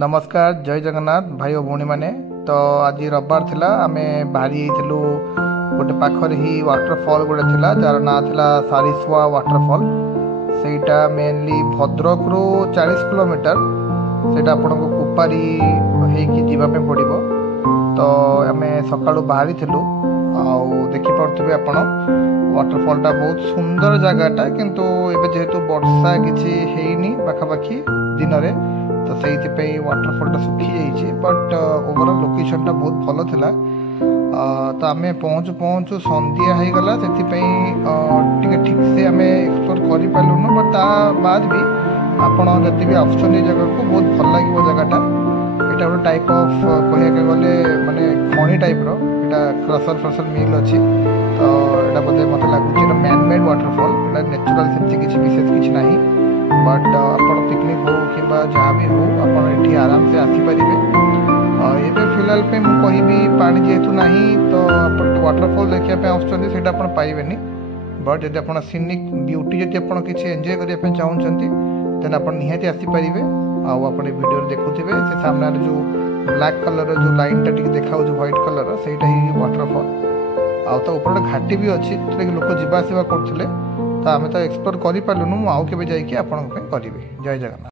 नमस्कार जय जगन्नाथ भाई और भौणी मैंने तो आज रविवार थिला आमे बाहरी थी गोटे पाखर ही वाटरफॉल गोटे थिला जार ना थिला सारिसुआ वाटरफॉल सेटा मेनली भद्रक रु 40 किलोमीटर सेटा आपन को कुपारी हेकी जीवापे पड़ो। तो आम सका बाहरी थिलु आउ देखि पारे आपण वाटरफॉलटा बहुत सुंदर जगहटा किंतु एबे जेहेतु वर्षा किछि हेइनी पाखापाखि दिन रे तो से वाटरफॉलटा सुखी जाइए बट ओवरऑल लोकेशनटा बहुत भल थिला। तो आम पहुँचु पहुँचु संध्या हो गला से ठीक से आम एक्सप्लोर कर पार्लुनु बट ता बाद भी आपड़ जब भी आसुन जगह को बहुत भल लगे जगहटा यहाँ गोटे टाइप ऑफ कह गले माने खणी टाइप रा क्रसर फ्रसर मिल अच्छी। तो यहाँ बोधे मत लगुच मैन मेड वाटरफॉल नेचुरल सेमती किसी विशेष किसी ना बट आप पिकनिक हो कि जहाँ भी हो आप आराम से आसीपर। ये फिलहाल पे मुझे कहि पानी जेहेतु ना तो आप वाटरफॉल देखा आसुँच पाइबेनि बट जब आप सीनिक ब्यूटी जब आप किसी एंजॉय करने चाहते देन आप निहाती आसीपर। आप वीडियो देखुवे से सामने जो ब्लैक कलर जो लाइन टा देखा व्हाइट कलर से ही वाटरफॉल आउ तो ऊपर घाटी भी अच्छी जो लोक जावास करते तो आम तो एक्सप्लोर कर पार्लुनु आउ के करी जय जगन्नाथ।